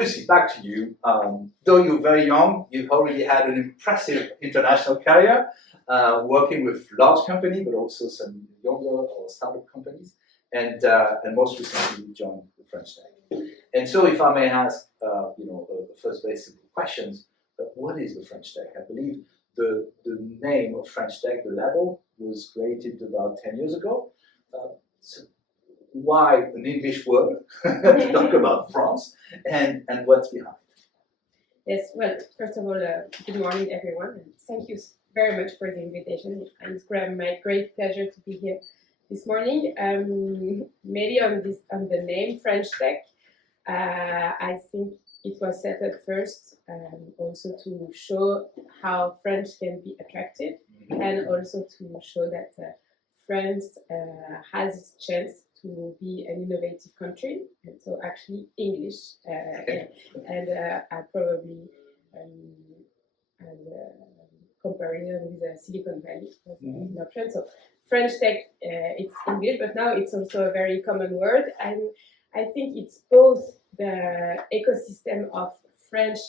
Lucie, back to you. Though you're very young, you've already had an impressive international career, working with large companies, but also some younger or startup companies, and most recently you joined the French Tech. And so, if I may ask, the first basic questions: what is the French Tech? I believe the name of French Tech, the label, was created about 10 years ago. So why an English word to talk about France, and what's behind? Yes, well, first of all, good morning, everyone, and thank you very much for the invitation. It's my great pleasure to be here this morning. Maybe on the name French Tech, I think it was set up first also to show how French can be attractive, and also to show that France has its chance to be an innovative country, and so actually English and I probably comparison with Silicon Valley as an option. So French Tech, it's English, but now it's also a very common word, and I think it's both the ecosystem of French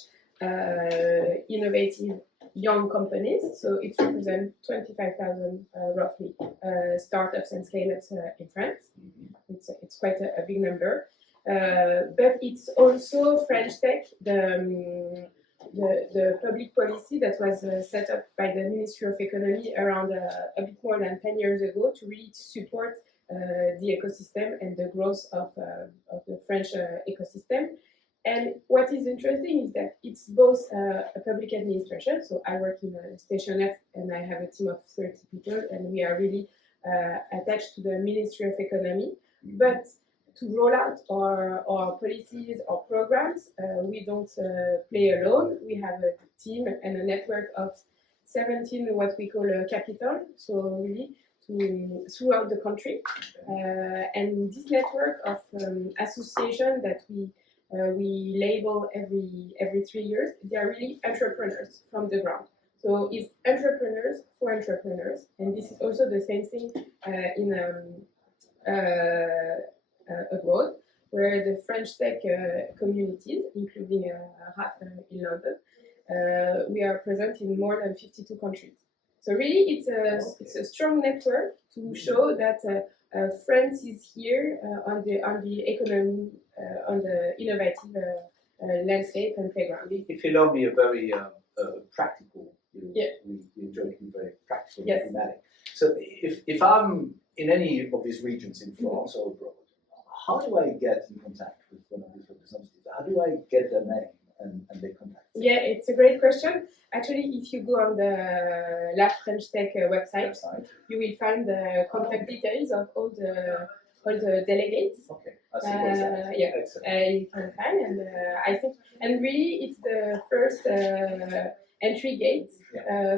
innovative young companies. So it represents 25,000 roughly startups and scale-ups in France. It's quite a big number, but it's also French Tech, the public policy that was set up by the Ministry of Economy around a bit more than 10 years ago to really support the ecosystem and the growth of the French ecosystem. And what is interesting is that it's both a public administration. So I work in Station F, and I have a team of 30 people, and we are really attached to the Ministry of Economy. But to roll out our policies or programs, we don't play alone. We have a team and a network of 17 what we call a capital. So really throughout the country, and this network of association that we label every 3 years, they are really entrepreneurs from the ground. So it's entrepreneurs for entrepreneurs, and this is also the same thing in abroad, where the French Tech communities, including half in London, we are present in more than 52 countries. So really, it's a strong network to show that France is here on the economy, on the innovative landscape and playground. If you allow me a very practical, we enjoy being very practical and pragmatic. So if I'm in any of these regions in France or abroad, how do I get in contact with one of these representatives? How do I get their name and their contact? Yeah, it's a great question. Actually, if you go on the La French Tech website, you will find the contact details of all the delegates. Okay, I see. You can find, and I think, and really, it's the first entry gate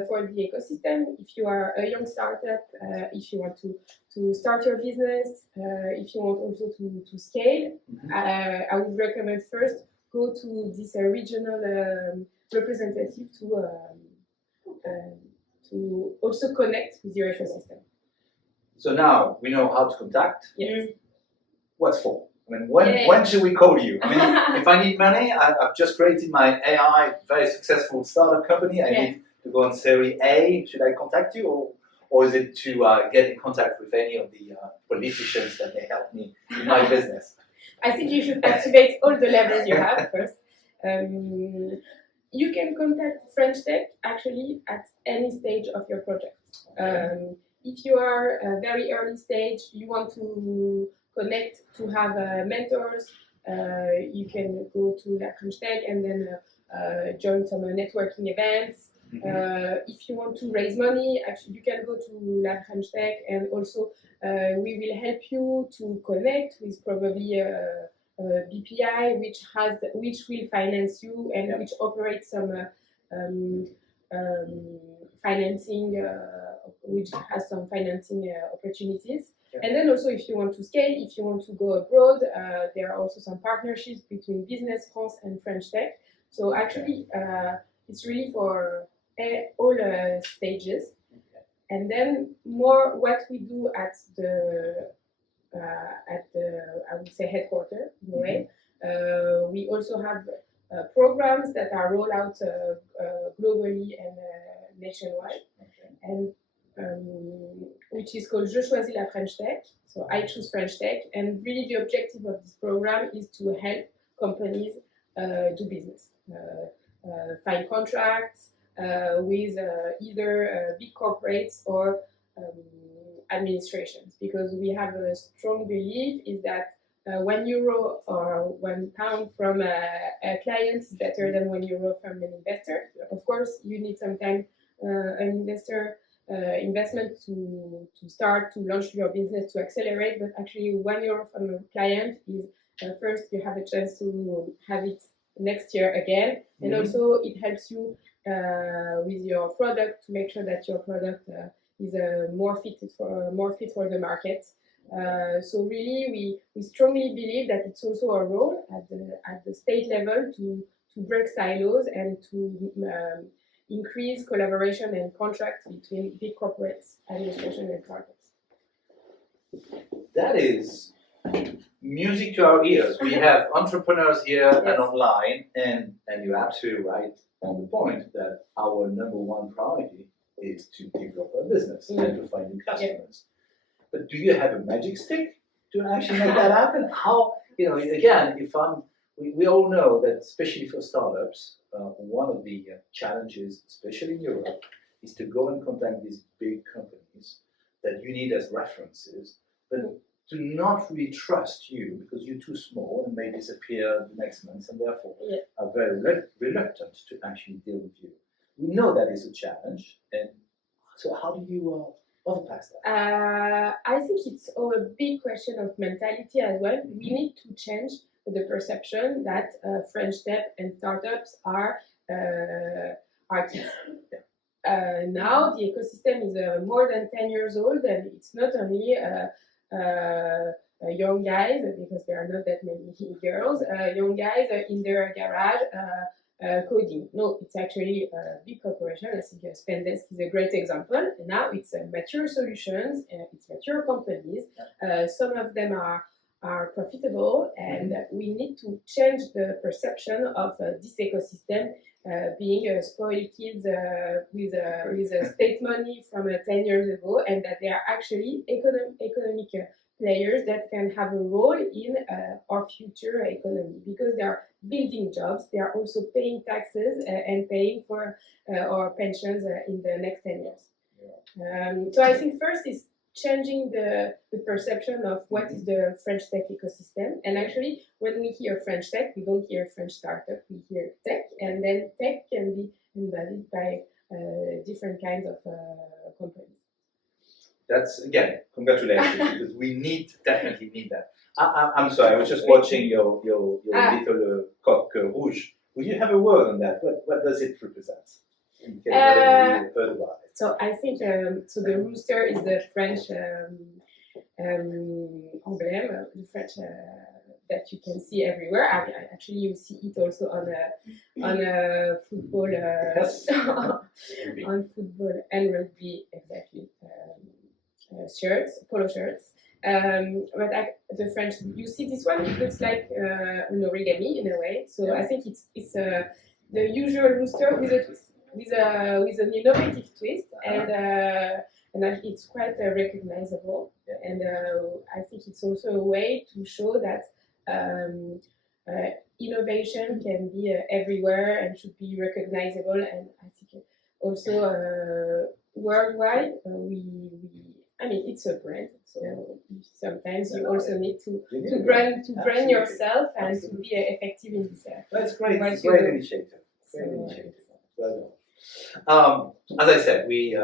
for the ecosystem. If you are a young startup, if you want to start your business, if you want also to scale, I would recommend first go to this regional representative to also connect with your ecosystem. So now we know how to contact. Yes. What's for? I mean, when should we call you? I mean, if I need money, I've just created my AI, very successful startup company. I need to go on Series A. Should I contact you, or is it to get in contact with any of the politicians that may help me in my business? I think you should activate all the levels you have first. You can contact French Tech actually at any stage of your project. If you are a very early stage, you want to connect to have mentors, you can go to La French Tech and then join some networking events. If you want to raise money, actually you can go to La French Tech, and also we will help you to connect with probably BPI, which will finance you and which operates some financing, which has some financing opportunities. And then also, if you want to scale, if you want to go abroad, there are also some partnerships between Business France and French Tech. So actually, it's really for all stages. And then more what we do at the I would say headquarters in a way. We also have programs that are rolled out globally and nationwide, and which is called Je choisis la French Tech. So I choose French Tech, and really the objective of this program is to help companies do business, find contracts with either big corporates or administrations, because we have a strong belief is that €1 or £1 from a client is better than €1 from an investor. Of course, you need sometimes an investor investment to start to launch your business to accelerate, but actually €1 from a client is first you have a chance to have it next year again, and also it helps you with your product to make sure that your product is more fit for the market. So really, we strongly believe that it's also a role at the state level to break silos and to increase collaboration and contracts between big corporates, administration, and startups. That is music to our ears. We have entrepreneurs here and online, and you're absolutely right on the point that our number one priority is to develop our business and to find new customers. But do you have a magic stick to actually make that happen? How, again, we all know that, especially for startups, one of the challenges, especially in Europe, is to go and contact these big companies that you need as references, but to not really trust you because you're too small and may disappear the next month, and therefore are very reluctant to actually deal with you. We know that is a challenge, and so how do you overpass that? I think it's a big question of mentality as well. We need to change the perception that French tech and startups are kids. Now the ecosystem is more than 10 years old, and it's not only young guys, because there are not that many girls, young guys in their garage coding. No, it's actually a big corporation. I think Spendesk is a great example. Now it's mature solutions, it's mature companies. Some of them are profitable, and we need to change the perception of this ecosystem being spoiled kids with state money from 10 years ago, and that they are actually economic players that can have a role in our future economy, because they are building jobs, they are also paying taxes and paying for our pensions in the next 10 years. So I think first is changing the perception of what is the French tech ecosystem. And actually, when we hear French tech, we don't hear French startup, we hear tech, and then tech can be embodied by different kinds of companies. That's, again, congratulations, because we definitely need that. I'm sorry, I was just watching your little coq rouge. Would you have a word on that? What does it represent? Heard about it. So I think so the rooster is the French emblem, the French that you can see everywhere. Actually, you see it also on a football, on football and rugby, exactly. Shirts, polo shirts. But the French, you see this one, it looks like an origami in a way. So I think it's the usual rooster with a twist, with an innovative twist, and it's quite recognizable. And I think it's also a way to show that innovation can be everywhere and should be recognizable. And I think also worldwide, it's a brand, so sometimes you also need to brand yourself and to be effective in this. That's great. Great initiative. Well done. As I said, we've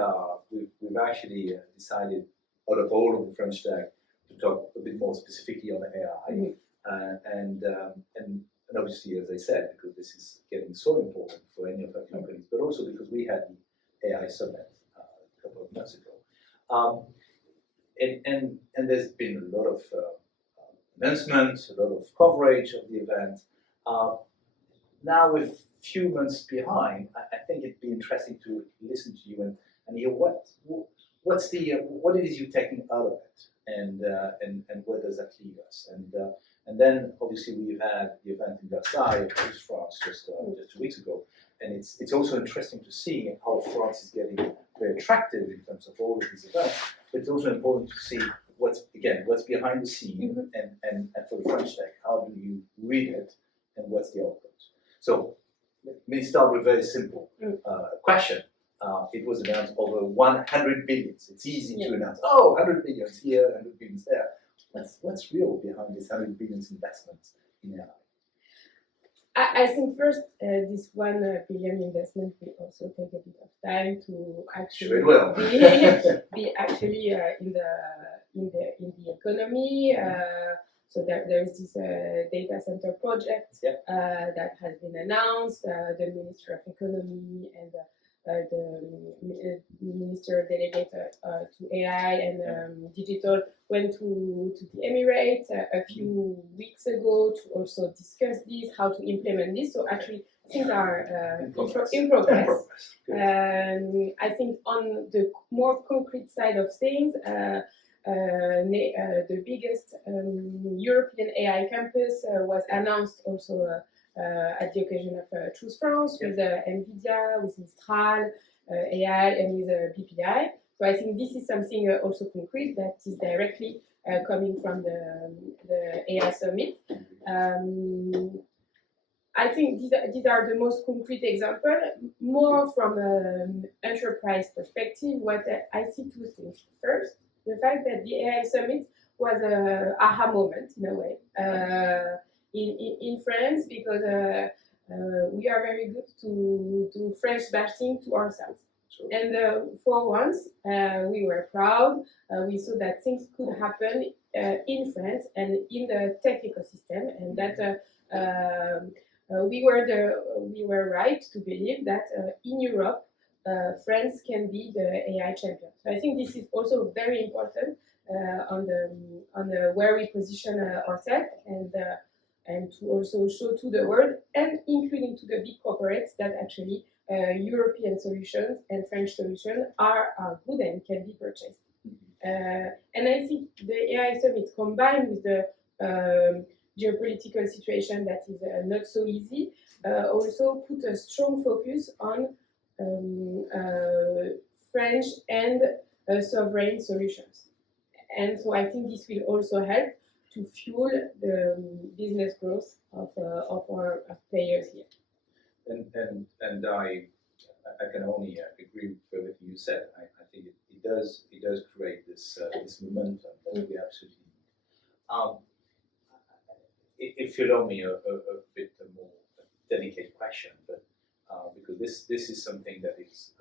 actually decided, out of all of the French tech, to talk a bit more specifically on AI, and obviously, as I said, because this is getting so important for any of our companies, but also because we had the AI summit a couple of months ago. And there's been a lot of announcements, a lot of coverage of the event. Now, with a few months behind, I think it'd be interesting to listen to you and hear what it is you're taking out of it, and where does that leave us, and And then obviously we've had the event in Versailles, Choose France, just 2 weeks ago. And it's also interesting to see how France is getting very attractive in terms of all of these events. But it's also important to see what's behind the scene and for the French tech, how do you read it and what's the output. So let me start with a very simple question. It was announced over 100 billions. It's easy to announce, 100 billions here, 100 billions there. What's real behind this 100 billions investment in AI? I think first, this 1 billion investment will also take a bit of time to actually be actually in the economy. So there's this data center project that has been announced. The Minister of Economy and the Minister Delegate to AI and Digital went to the Emirates a few weeks ago to also discuss this, how to implement this. So actually things are in progress. I think on the more concrete side of things, the biggest European AI campus was announced also at the occasion of Choose France with NVIDIA, with Mistral AI, and with BPI. So I think this is something also concrete that is directly coming from the AI Summit. I think these are the most concrete examples. More from an enterprise perspective, what I see two things. First, the fact that the AI Summit was an aha moment in a way in France, because we are very good to do French bashing to ourselves. Sure. And for once, we were proud. We saw that things could happen in France and in the tech ecosystem, and that we were right to believe that in Europe, France can be the AI champion. So I think this is also very important on the where we position ourselves, and to also show to the world, and including to the big corporates, that actually European solutions and French solutions are good and can be purchased. And I think the AI Summit, combined with the geopolitical situation that is not so easy, also put a strong focus on French and sovereign solutions. And so I think this will also help to fuel the business growth of our players here. And I can only agree with everything you said. I think it does create this momentum that we absolutely need. If you allow me a bit more delicate question, but because this is something that is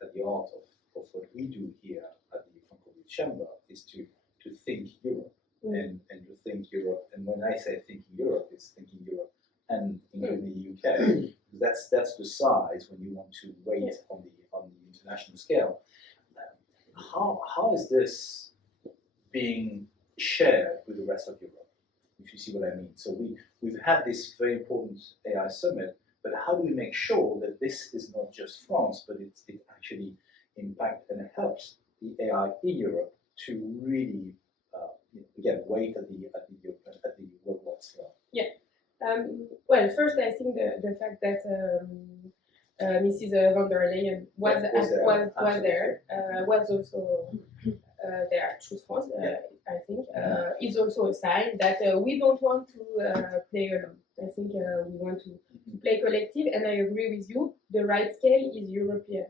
at the heart of what we do here at the Franco-British Chamber, is to think Europe and to think Europe. And when I say thinking Europe, it's thinking Europe and including the UK. That's the size when you want to wait on the international scale. How is this being shared with the rest of Europe? If you see what I mean. So we've had this very important AI summit, but how do we make sure that this is not just France, but it actually impacts and helps the AI in Europe to really again wait at the worldwide scale? Yeah. Well, first I think the fact that Mrs. von der Leyen was there was also there at Choose France. I think is also a sign that we don't want to play alone. I think we want to play collective, and I agree with you. The right scale is European.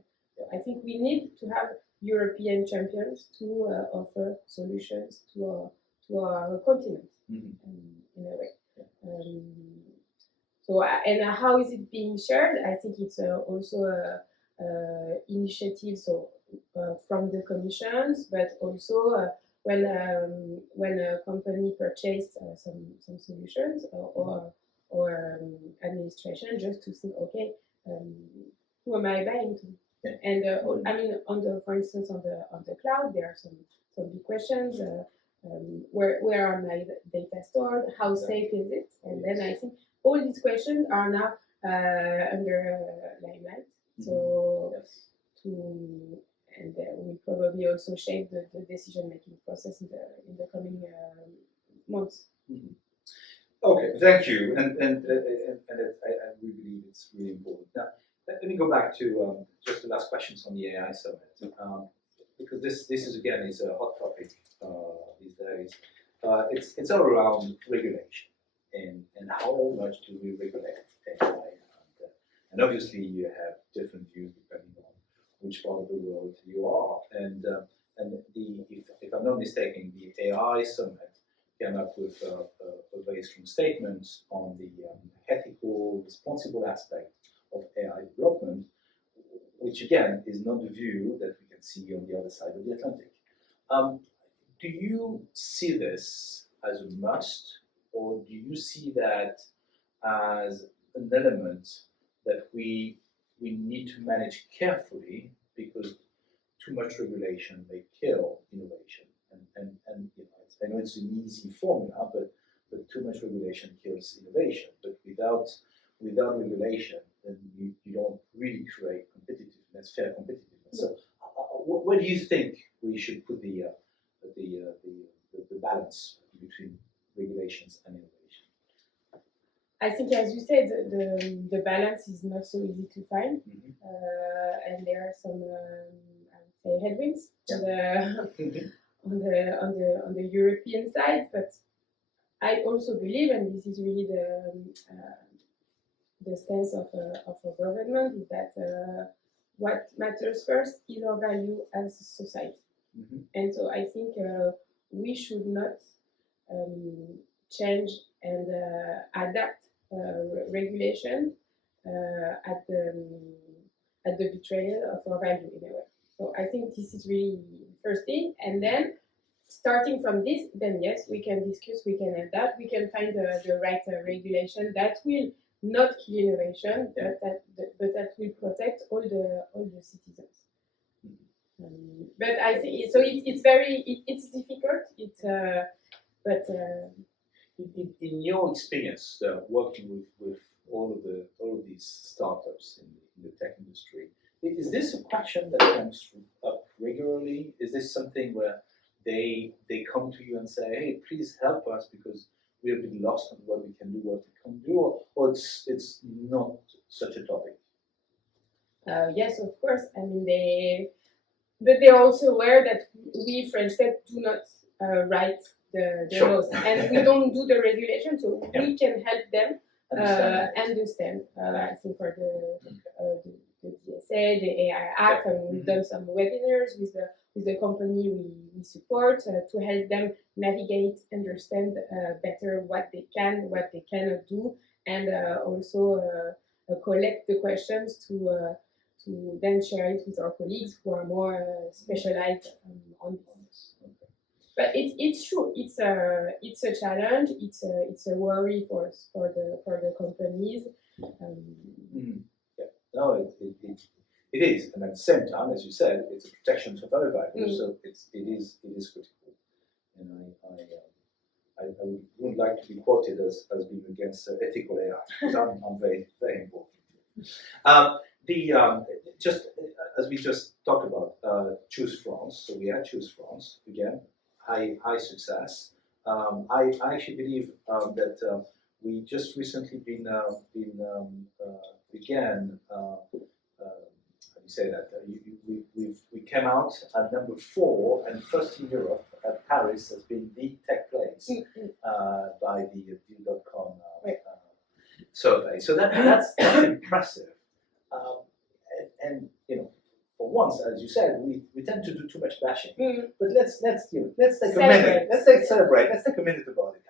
I think we need to have European champions to offer solutions to our continent in a way. So and how is it being shared? I think it's also a initiative. So from the commissions, but also when a company purchased some solutions or administration, just to think, okay, who am I buying to? And I mean, for instance, on the cloud, there are some big questions. Where are my data stored? How safe is it? And then I think all these questions are now under limelight. So and will probably also shape the decision-making process in the coming months. Mhm. Okay, thank you. I we believe it's really important. Now, let me go back to just the last questions on the AI summit, because this is again is a hot topic these days. It's all around regulation and how much do we regulate AI, and obviously you have different views depending on which part of the world you are, and if I'm not mistaken, the AI summit came up with a very strong statement on the ethical, responsible aspect of AI development, which again is not the view that we can see on the other side of the Atlantic. Do you see this as a must, or do you see that as an element that we need to manage carefully because too much regulation may kill innovation? And you know, I know it's an easy formula, but too much regulation kills innovation. But without regulation, then you don't really create competitiveness, fair competitiveness. So, where do you think we should put the balance between regulations and innovation? I think, as you said, the balance is not so easy to find, and there are some, I would say, headwinds on the European side. But I also believe, and this is really the stance of a government, is that what matters first is our value as a society. And so I think we should not change and adapt regulation at the betrayal of our value in a way. So I think this is really the first thing, and then starting from this, then yes, we can discuss, we can adapt, we can find the right regulation that will not kill innovation, but that will protect all the citizens. But I think so. It's difficult. In your experience working with all of these startups in the tech industry, is this a question that comes up regularly? Is this something where they come to you and say, "Hey, please help us because we're a bit lost on what we can do, what we can't do," or it's not such a topic? Yes, of course. I mean, but they're also aware that we French Tech do not write the laws, and we don't do the regulation, so we can help them understand. I think for the DSA, the AI Act, and we've done some webinars with the company we support to help them navigate, understand better what they can, what they cannot do, and also collect the questions to then share it with our colleagues who are more specialized on this. But it's true. It's a challenge. It's a worry for the companies. Yeah. No, it is, and at the same time, as you said, it's a protection of our values. So it is critical. And I would like to be quoted as being against ethical AI because I'm very very important. Just as we just talked about, Choose France. So we had Choose France again, high success. I actually believe that we just recently been again. How do you say that? We came out at number 4 and first in Europe at Paris has been the tech place by the View.com survey. So that's impressive. And you know, for once, as you said, we tend to do too much bashing. But let's take a minute. Let's celebrate. Let's take a minute about it.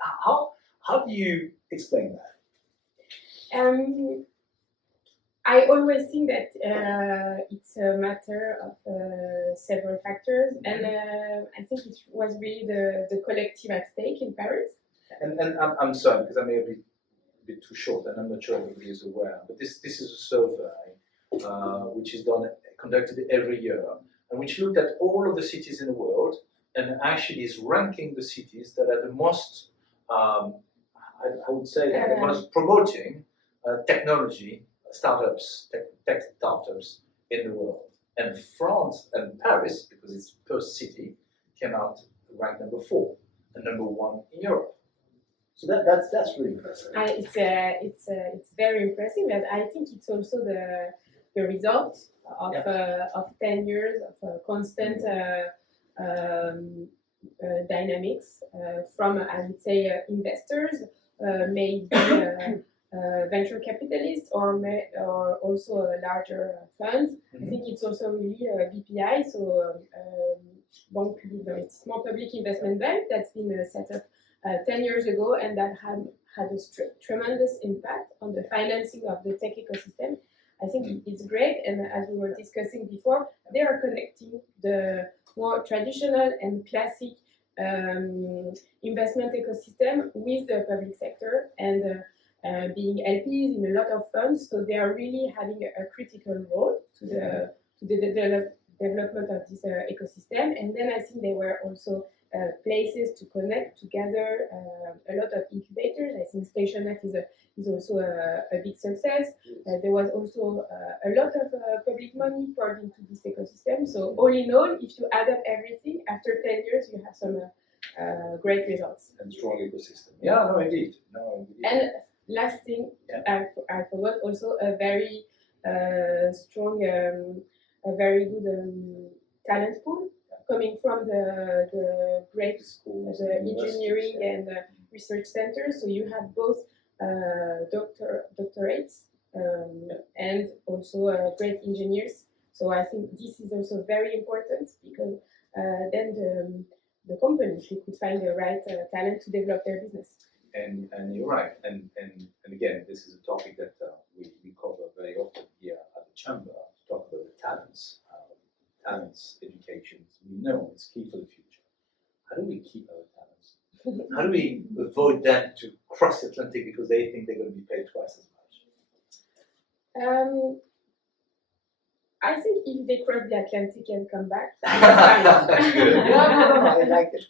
How do you explain that? I always think that it's a matter of several factors, and I think it was really the collective at stake in Paris. And I'm sorry because I may be a bit too short, and I'm not sure everybody is aware. But this is a survey which is conducted every year, and which looked at all of the cities in the world, and actually is ranking the cities that are the most, I would say, the most promoting technology startups, tech startups in the world. And France and Paris, because it's per city, came out ranked number 4 and number 1 in Europe. So that's really impressive. It's very impressive, and I think it's also the result of 10 years of constant dynamics from, I would say, investors, maybe venture capitalists, or also larger funds. I think it's also really BPI, so Banque Publique d'Investissement, Public Investment Bank, that's been set up 10 years ago, and that had a tremendous impact on the financing of the tech ecosystem. I think it's great, and as we were discussing before, they are connecting the more traditional and classic investment ecosystem with the public sector, and being LPs in a lot of funds, so they are really having a critical role to the development of this ecosystem. And then I think they were also places to connect together a lot of incubators. I think Station F is also a big success. There was also a lot of public money poured into this ecosystem. So all in all, if you add up everything, after 10 years, you have some great results. And strong ecosystem. Yeah, no, indeed. And last thing, I forgot also a very strong, a very good talent pool coming from the great schools, the engineering and research centers. So you have both doctorates and also great engineers. So I think this is also very important, because then the companies could find the right talent to develop their business. And you're right. And again, this is a topic that we cover very often here at the Chamber, to talk about the talents. Talents, education, we know it's key for the future. How do we keep our talents? How do we avoid them to cross the Atlantic because they think they're going to be paid twice as much? I think if they cross the Atlantic and come back, good. I like it.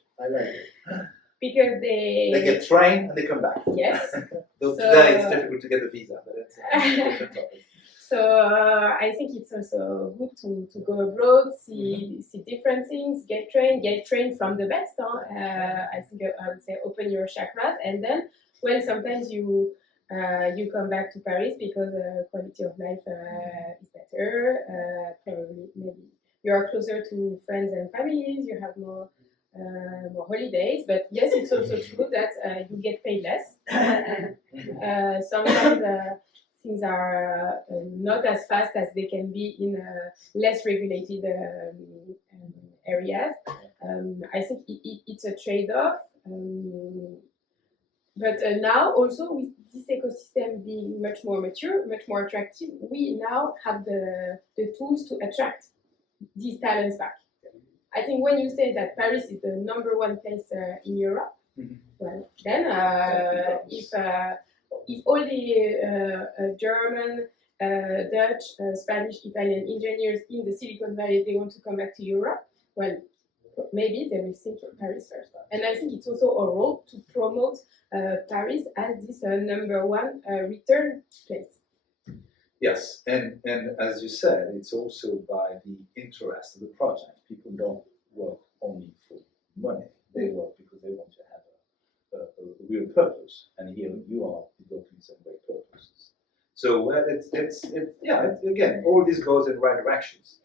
Because they get trained and they come back. Yes. Though today it's difficult to get a visa, but it's a different topic. So I think it's also good to go abroad, see different things, get trained from the best. I think I would say open your chakras, and then sometimes you come back to Paris because quality of life is better. Probably maybe you are closer to friends and families. You have more holidays, but yes, it's also true that you get paid less. Sometimes things are not as fast as they can be in less regulated areas. I think it's a trade-off. But now also with this ecosystem being much more mature, much more attractive, we now have the tools to attract these talents back. I think when you say that Paris is the #1 place in Europe, well, then if all the German, Dutch, Spanish, Italian engineers in the Silicon Valley, they want to come back to Europe, well, maybe they will think Paris first. And I think it's also a role to promote Paris as this #1 return place. Yes, and as you said, it's also by the interest of the project. People don't work only for money. They work because they want to have a real purpose. And here you are developing some great purposes. So it's again, all this goes in the right directions.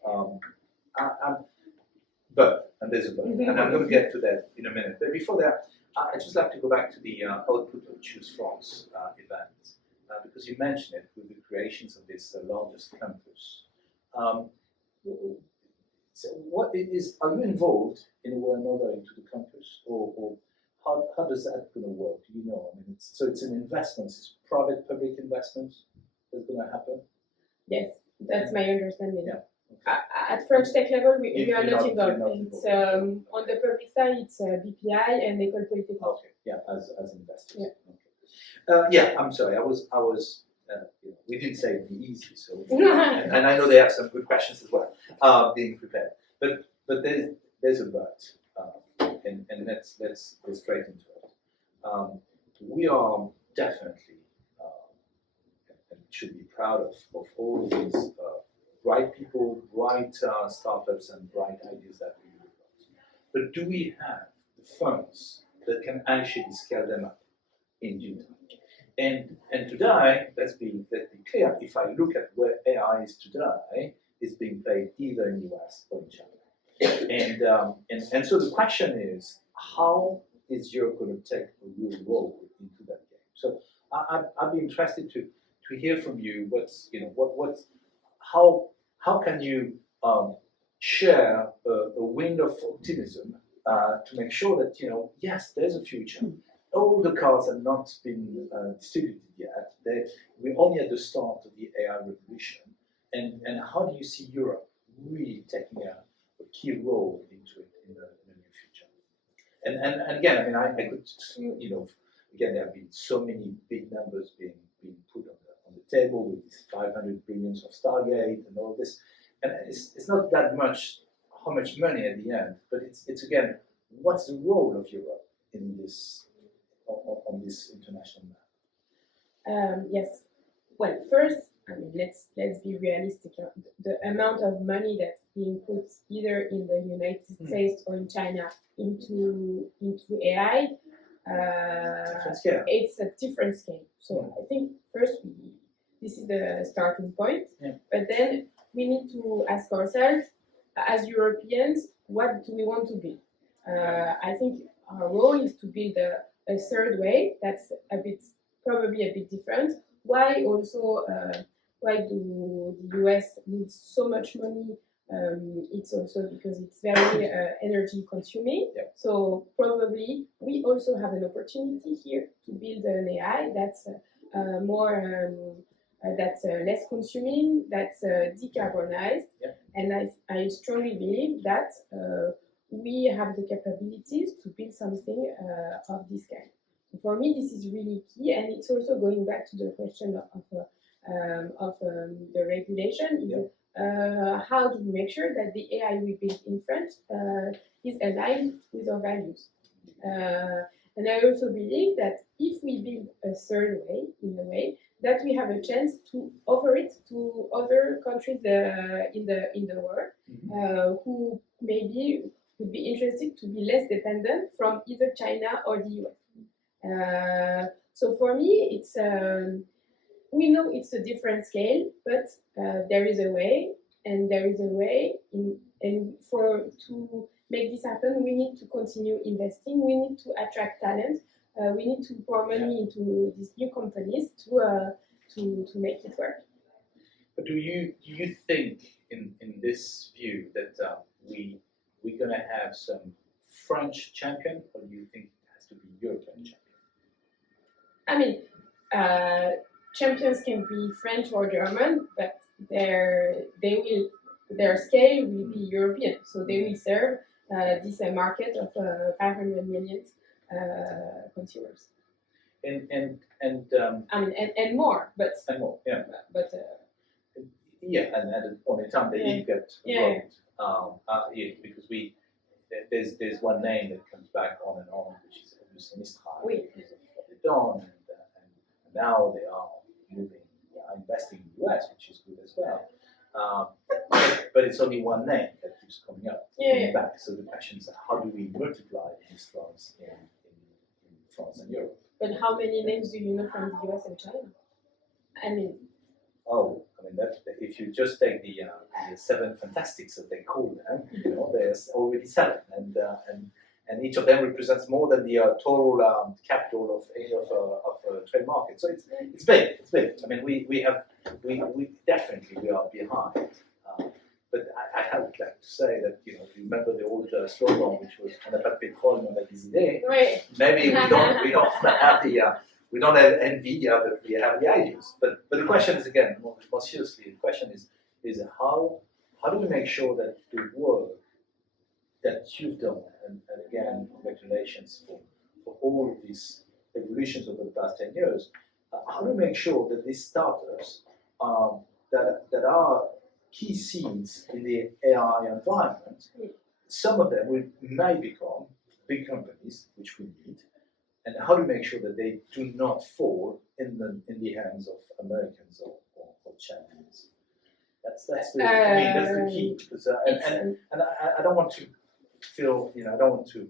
But, and there's a but, and I'm going to get to that in a minute. But before that, I'd just like to go back to the output of Choose France event. Because you mentioned it with the creations of this largest campus. So what is, are you involved in one way or another into the campus, or how does that going to work? Do you know? I mean, it's an investment, it's private public investment that's going to happen? Yes, that's my understanding. Yeah. At French Tech level, we are not involved. It's involved. on the public side, it's BPI and École Polytechnique. Okay, yeah, as investors. Yeah. Okay. I'm sorry. I was. We didn't say it'd be easy, so and I know they have some good questions as well, being prepared. But there's a but, and let's get straight into it. We are definitely and should be proud of all of these bright people, bright startups, and bright ideas that we develop. But do we have the funds that can actually scale them up? in due time. And today, let's be clear. If I look at where AI is today, it's being played either in the US or in China. And so the question is, how is Europe going to take a real role into that game? So I'd be interested to hear from you. How can you share a wind of optimism to make sure that yes, there's a future. All the cards have not been distributed yet. We're only at the start of the AI revolution. And how do you see Europe really taking a key role into it in the near future? And again, I mean, I could, again, there have been so many big numbers being put on the table with these 500 billions of Stargate and all this. And it's not that much, how much money at the end, but it's again, what's the role of Europe in this, on this international map? Yes. Well, first, I mean, let's be realistic. The amount of money that's being put either in the United States or in China into AI, it's a different scale. So I think first this is the starting point, but then we need to ask ourselves, as Europeans, what do we want to build? I think our role is to build a third way that's probably a bit different. Why also? Why do the US need so much money? It's also because it's very energy consuming. Yep. So probably we also have an opportunity here to build an AI that's more that's less consuming, that's decarbonized. Yep. And I strongly believe that we have the capabilities to build something of this kind. For me, this is really key, and it's also going back to the question of the regulation. How do we make sure that the AI we build in France is aligned with our values? And I also believe that if we build a third way, in a way, that we have a chance to offer it to other countries in the world who maybe would be interested to be less dependent from either China or the US. So for me, it's we know it's a different scale, but there is a way, and there is a way. And to make this happen, we need to continue investing. We need to attract talent. We need to pour money into these new companies to make it work. But do you think in this view that we're going to have some French champion, or do you think it has to be European champion? I mean, champions can be French or German, but their scale will be European. So they will serve this market of 500 million consumers. I mean, and more, but and more, yeah. But and at a point in time they did get because there's one name that comes back on, which is obviously Mistral, because of what they've done, and now they are investing in the US, which is good as well. But it's only one name that keeps coming back. So the question is, how do we multiply Mistrals in France and Europe? But how many names do you know from the US and China? I mean, that if you just take the seven fantastics that they call them, there's already seven, and each of them represents more than the total capital of any of a trade market. So it's big. It's big. I mean, we definitely are behind. But I would like to say that you remember the old slogan, which was "On n'a pas de pétrole, mais on a des idées." Right. Maybe we don't have we don't have NVIDIA, but we have the ideas. But the question is, again, more seriously, the question is how do we make sure that the work that you've done, and again, congratulations for all of these evolutions over the past 10 years, how do we make sure that these startups that are key seeds in the AI environment, some of them may become big companies, which we need, and how do we make sure that they do not fall in the hands of Americans or Chinese? That's the key. Because, and I don't want to feel, I don't want to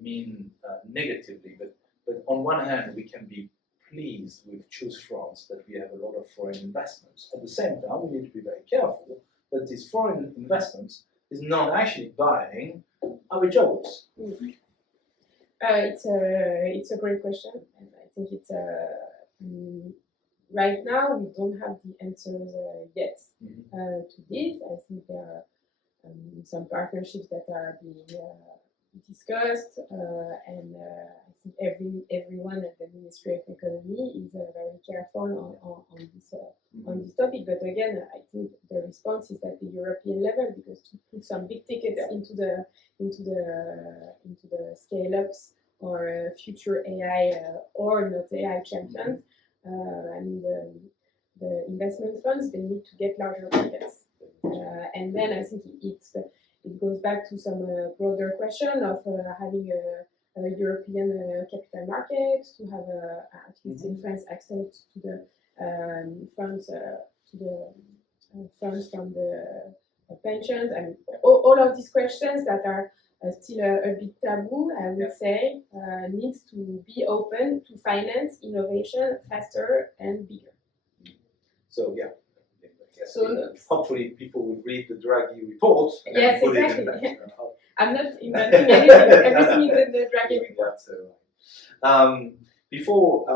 mean negatively, but But on one hand, we can be pleased with Choose France that we have a lot of foreign investments. At the same time, we need to be very careful that these foreign investments is not actually buying our jobs. It's a great question, and I think it's right now we don't have the answers yet to this. I think there are some partnerships that are being discussed, and I think everyone at the Ministry of Economy is very careful on this topic. But again, I think the response is at the European level, because to put some big tickets into the scale-ups or future AI or not AI champions, and the investment funds, they need to get larger pockets. And then I think it goes back to some broader question of having a European capital market, to have at least in France access to the funds funds from the pensions, and all of these questions that are still a bit taboo, I would say, needs to be open to finance innovation faster and bigger. So yeah. So hopefully people will read the Draghi report and yes, put exactly. it in that. I'm not inventing anything. Everything is in the Draghi report. Before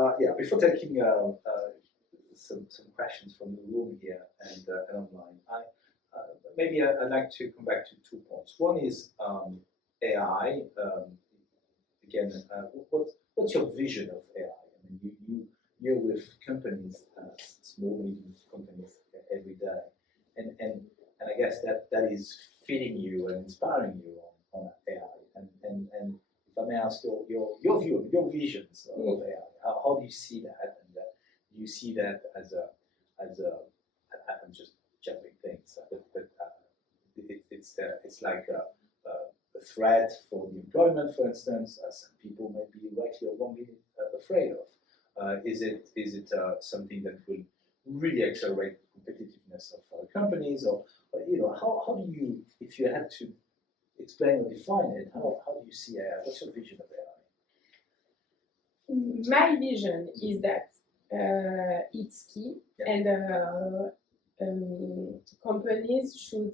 taking some questions from the room here and online, maybe I'd like to come back to 2 points. One is AI. Again, what's your vision of AI? I mean, you're with companies, small medium companies every day, and I guess that is feeding you and inspiring you on AI. And if I may ask your view, your visions of AI, how do you see that? And do you see that as a I'm just jumping things, but it's like a threat for the employment, for instance, as some people may be rightly or wrongly afraid of. Is it something that will really accelerate the competitiveness of companies, or how do you, if you had to explain or define it, how do you see AI? What's your vision of AI? My vision is that it's key, and companies should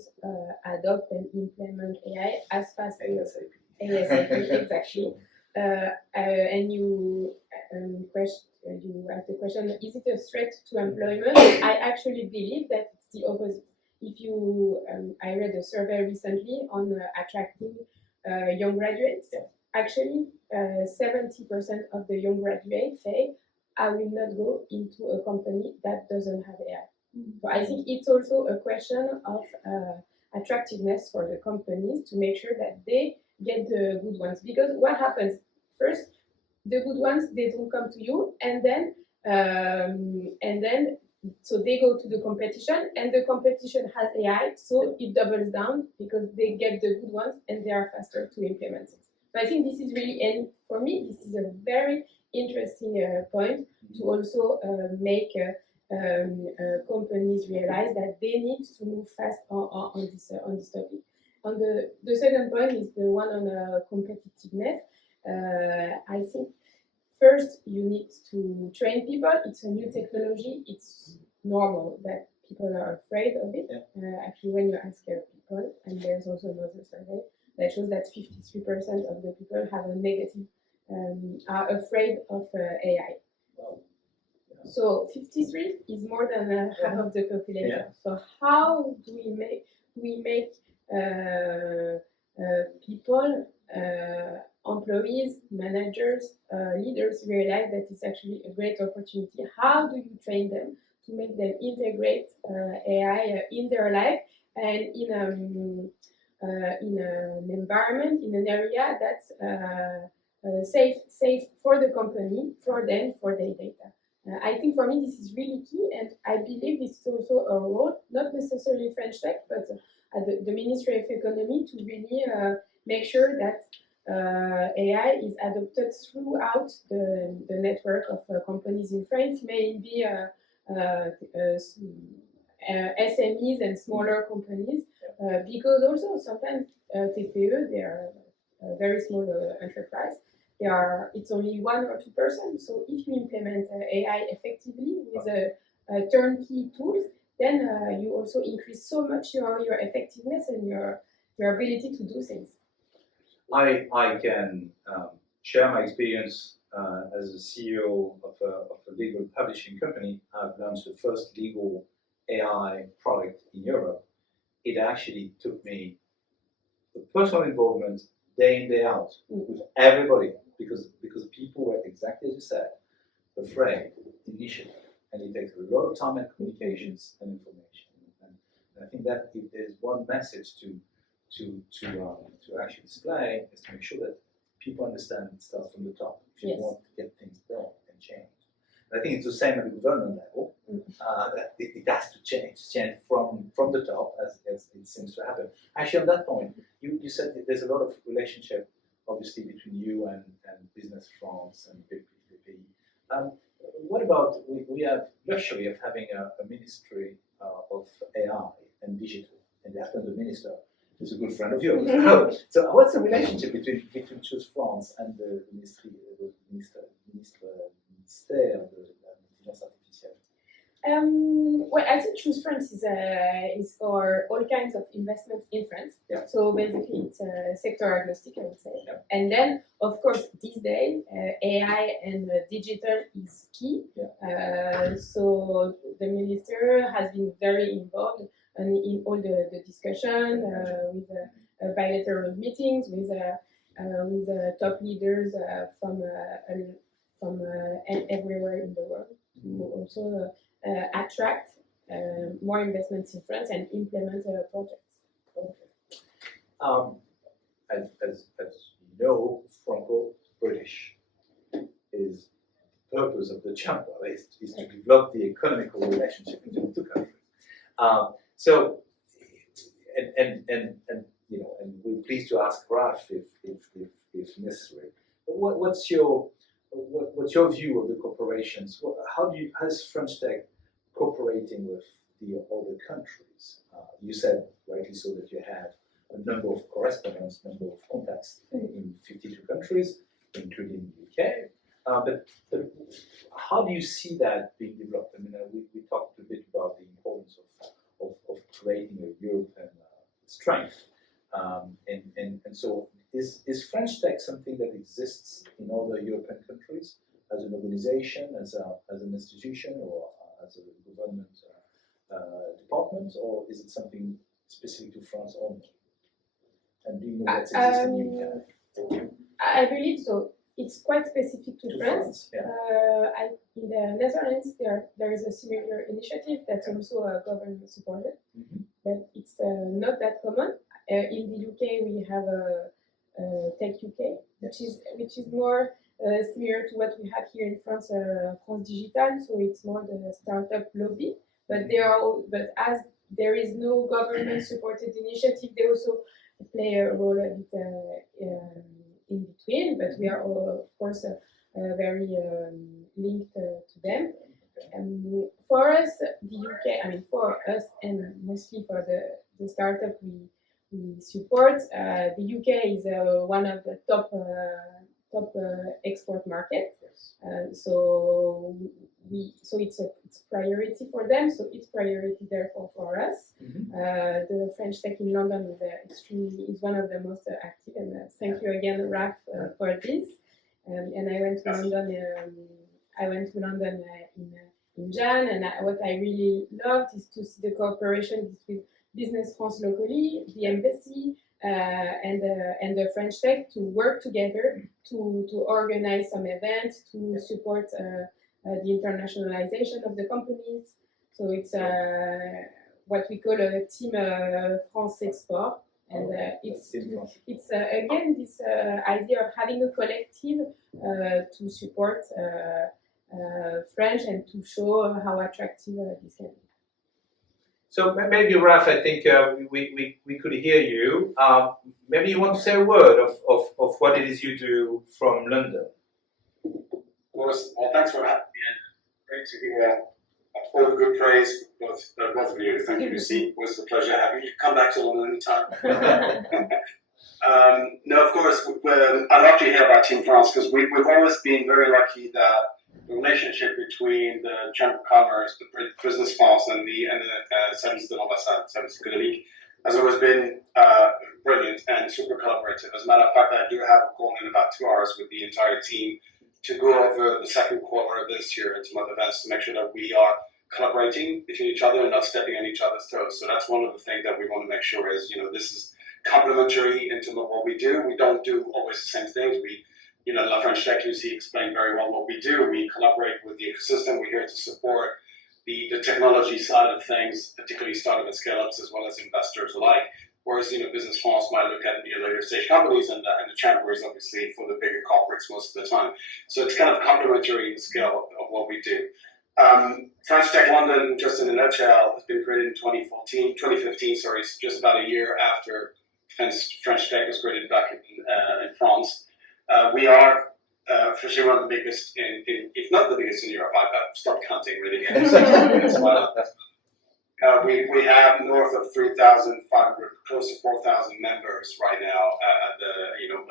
adopt and implement AI as fast as ASAP. Exactly. And you asked the question: is it a threat to employment? I actually believe that it's the opposite. If you, I read a survey recently on attracting young graduates. Actually, 70% of the young graduates say, "I will not go into a company that doesn't have AI." So I think it's also a question of attractiveness for the companies to make sure that they get the good ones. Because what happens first, the good ones, they don't come to you, and then so they go to the competition, and the competition has AI, so it doubles down because they get the good ones and they are faster to implement it. So I think this is really, and for me, this is a very interesting point to also make companies realize that they need to move fast on this topic. On the second point is the one on competitiveness. I think first you need to train people. It's a new technology. It's normal that people are afraid of it. Actually, when you ask people, and there's also another survey that shows that 53% of the people have a negative, are afraid of AI. Wow. So 53 is more than half of the population. So how do we make people, employees, managers, leaders realize that it's actually a great opportunity? How do you train them to make them integrate AI in their life and in an environment, in an area that's safe for the company, for them, for their data? I think for me this is really key, and I believe this is also a role, not necessarily French Tech, but at the Ministry of Economy, to really make sure that AI is adopted throughout the network of companies in France, maybe SMEs and smaller companies, because also sometimes TPE, they are a very small enterprise, it's only 1 or 2%. So if you implement AI effectively with a turnkey tools, then you also increase so much your effectiveness and your ability to do things. I can share my experience as a CEO of a legal publishing company. I've launched the first legal AI product in Europe. It actually took me the personal involvement day in, day out with everybody because people were exactly as you said, afraid initially. And it takes a lot of time and communications and information. And I think that if there's one message to actually display is to make sure that people understand it starts from the top if you want to get things done and change. And I think it's the same at the government level. That it has to change from the top as it seems to happen. Actually, on that point, you said that there's a lot of relationship, obviously, between you and Business France and BPI. What about we have luxury of having a ministry of AI and digital, and after the minister is a good friend of yours. So what's the relationship between Choose France and the ministry, the ministère de l'intelligence artificielle? Well, I think Choose France is for all kinds of investments in France. Yeah. So basically, it's sector agnostic, I would say. Yeah. And then, of course, these days, AI and digital is key. Yeah. So the minister has been very involved in all the discussion with bilateral meetings with top leaders from everywhere in the world to also attract more investments in France and implement projects. Okay. As you know, Franco-British is the purpose of the chamber is to develop the economical relationship between the two countries. So, and you know, and we're pleased to ask Raf if necessary. But what's your view of the corporations? Has French Tech cooperating with the other countries? You said rightly so that you have a number of correspondents, number of contacts in 52 countries, including the UK. But how do you see that being developed? I mean, we talked a bit about the importance of creating a European strength, and so is French Tech something that exists in other European countries as an organization, as an institution, or as a government department, or is it something specific to France only? And do you know what's existing in UK? I believe so. It's quite specific to France. Yeah. In the Netherlands, there is a similar initiative that's also government supported, but it's not that common. In the UK, we have Tech UK, which is more similar to what we have here in France, France Digital. So it's more the startup lobby. But as there is no government-supported initiative, they also play a role a bit in between. But we are all, of course, very linked to them. For us, the UK, I mean, for us, and mostly for the startup we support, the UK is one of the top export markets. So it's priority for them. So it's priority therefore for us. The French Tech in London is one of the most active. And thank you again, Raf, for this. And I went to London. In Jan, and what I really loved is to see the cooperation between Business France locally, the embassy, and the French Tech to work together to organize some events to support the internationalization of the companies. So it's what we call a team France Export, and it's again this idea of having a collective to support French and to show how attractive this can be. So maybe, Raf, I think we could hear you. Maybe you want to say a word of what it is you do from London. Of course. Thanks for having me. Great to hear all the good praise both of you. Thank you, Lucie. It was a pleasure having you. Come back to London anytime. No, of course, I'd love to hear about Team France because we've always been very lucky that the relationship between the Chamber of Commerce, the Business France, and the Service de l'Ambassade, Service économique, has always been brilliant and super collaborative. As a matter of fact, I do have a call in about 2 hours with the entire team to go over the second quarter of this year and some other events to make sure that we are collaborating between each other and not stepping on each other's toes. So that's one of the things that we want to make sure is, this is complementary in terms of what we do. We don't do always the same things. La French Tech, Lucie explained very well what we do. We collaborate with the ecosystem. We're here to support the technology side of things, particularly startup and scale-ups, as well as investors alike. Whereas, Business France might look at the later stage companies, and the chamber is obviously for the bigger corporates most of the time. So it's kind of complementary in scale of what we do. French Tech London, just in a nutshell, has been created in 2015, it's just about a year after French Tech was created back in France. We are for sure one of the biggest, if not the biggest in Europe. I've stopped counting really. We have north of 3,500, close to 4,000 members right now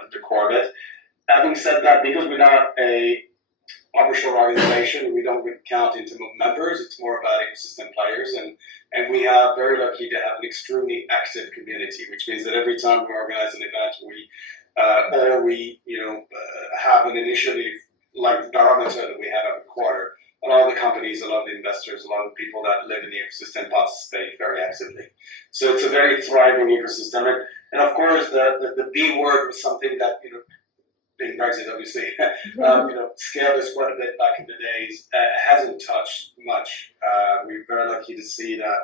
at the core of it. Having said that, because we're not a publisher organization, we don't really count in terms of members. It's more about ecosystem players, and we are very lucky to have an extremely active community, which means that every time we organize an event, we have an initiative like the barometer that we have every quarter. A lot of the companies, a lot of the investors, a lot of the people that live in the ecosystem participate very actively. So it's a very thriving ecosystem, and of course the B word was something that being Brexit, obviously, scaled us quite a bit back in the days. Hasn't touched much. We're very lucky to see that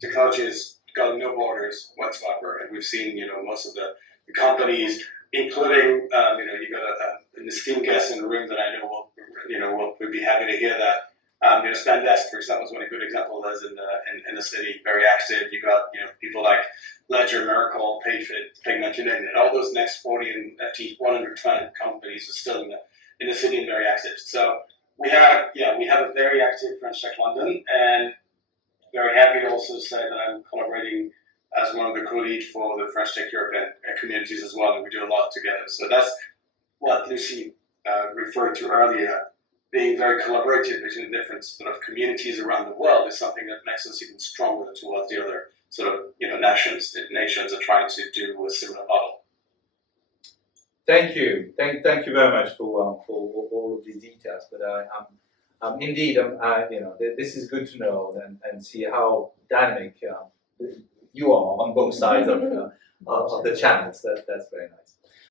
technology has got no borders whatsoever, and we've seen, most of the companies, including, you got an esteemed guest in the room that I know will be happy to hear that. Spendesk, for example, is one good example. As in the city, very active. You got people like Ledger, Miracle, Payfit, Pigment, you name it. All those next 40 and 120 companies are still in the city and very active. So we have a very active French Tech London, and very happy to also say that I'm collaborating as one of the co-leads for the French Tech European communities as well, and we do a lot together. So that's what Lucie referred to earlier. Being very collaborative between different sort of communities around the world is something that makes us even stronger towards the other sort of nations are trying to do a similar model. Thank you, thank you very much for all of these details. But indeed, this is good to know and see how dynamic you are on both sides of the channels. That's very nice.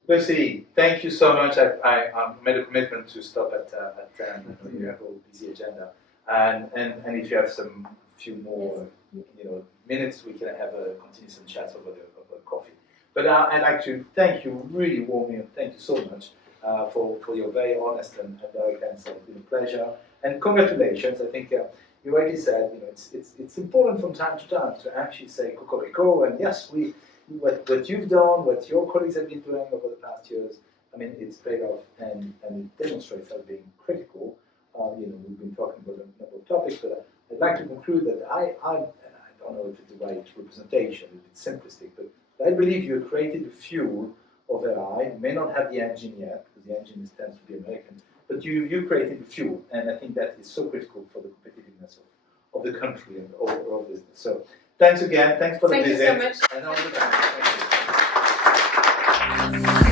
Lucie, thank you so much. I made a commitment to stop at 10. I know you have a busy agenda, and if you have some few more minutes, we can have continue some chats over the coffee. But I'd like to thank you really warmly, and thank you so much for your very honest and direct answer. It's been a pleasure, and congratulations. I think you already said it's important from time to time to actually say Cocorico, and yes, what you've done, what your colleagues have been doing over the past years, it's paid off and it demonstrates as being critical. We've been talking about a number of topics, but I'd like to conclude that I don't know if it's the right representation, if it's simplistic, but I believe you created the fuel of AI. You may not have the engine yet, because the engine tends to be American, but you created the fuel, and I think that is so critical for the competitiveness of the country and all business. So thanks again. Thanks for the visit. Thank you so much. And all the best. Thank you.